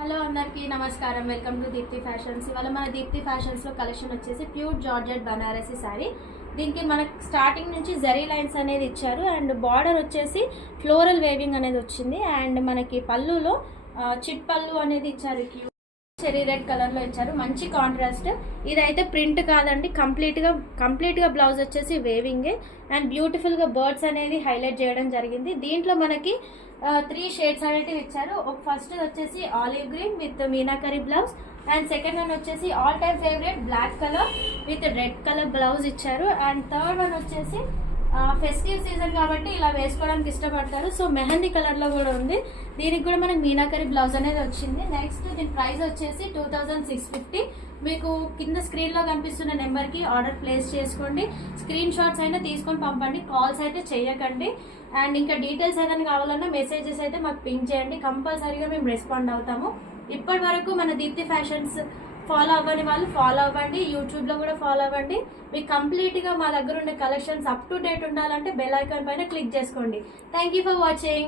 Hello అందరికీ నమస్కారం. Welcome to Deepthi Fashions. ఇవాళ మన దీప్తి ఫ్యాషన్స్లో కలెక్షన్ వచ్చేసి ప్యూర్ జార్జెట్ బనారసి శారీ. దీనికి మనకి స్టార్టింగ్ నుంచి జరీ లైన్స్ అనేది ఇచ్చారు అండ్ బార్డర్ వచ్చేసి ఫ్లోరల్ వేవింగ్ అనేది వచ్చింది అండ్ మనకి పళ్ళులో చిట్ పళ్ళు అనేది ఇచ్చారు. చెరీ రెడ్ కలర్లో ఇచ్చారు. మంచి కాంట్రాస్ట్. ఇదైతే ప్రింట్ కాదండి, కంప్లీట్గా బ్లౌజ్ వచ్చేసి వేవింగే అండ్ బ్యూటిఫుల్గా బర్డ్స్ అనేది హైలైట్ చేయడం జరిగింది. దీంట్లో మనకి 3 షేడ్స్ అనేటివి ఇచ్చారు. ఫస్ట్ వచ్చేసి olive green with meenakari blouse and second one వచ్చేసి all time favourite black colour with red colour blouse ఇచ్చారు అండ్ థర్డ్ వన్ వచ్చేసి ఫెస్టివ్ సీజన్ కాబట్టి ఇలా వేసుకోవడానికి ఇష్టపడతారు. సో మెహందీ కలర్లో కూడా ఉంది. దీనికి కూడా మనకి మీనాకరీ బ్లౌజ్ అనేది వచ్చింది. నెక్స్ట్ దీని ప్రైస్ వచ్చేసి 2650. మీకు కింద స్క్రీన్లో కనిపిస్తున్న నెంబర్కి ఆర్డర్ ప్లేస్ చేసుకోండి. స్క్రీన్ షాట్స్ అయినా తీసుకొని పంపండి, కాల్స్ అయితే చేయకండి. అండ్ ఇంకా డీటెయిల్స్ ఏదైనా కావాలన్నా మెసేజెస్ అయితే మాకు పింక్ చేయండి, కంపల్సరీగా మేము రెస్పాండ్ అవుతాము. ఇప్పటి వరకు మన దీప్తి ఫ్యాషన్స్ ఫాలో అవ్వని వాళ్ళు ఫాలో అవ్వండి, యూట్యూబ్లో కూడా ఫాలో అవ్వండి. మీకు కంప్లీట్గా మా దగ్గర ఉండే కలెక్షన్స్ అప్ టు డేట్ ఉండాలంటే బెల్ ఐకాన్ పైన క్లిక్ చేసుకోండి. Thank you for watching.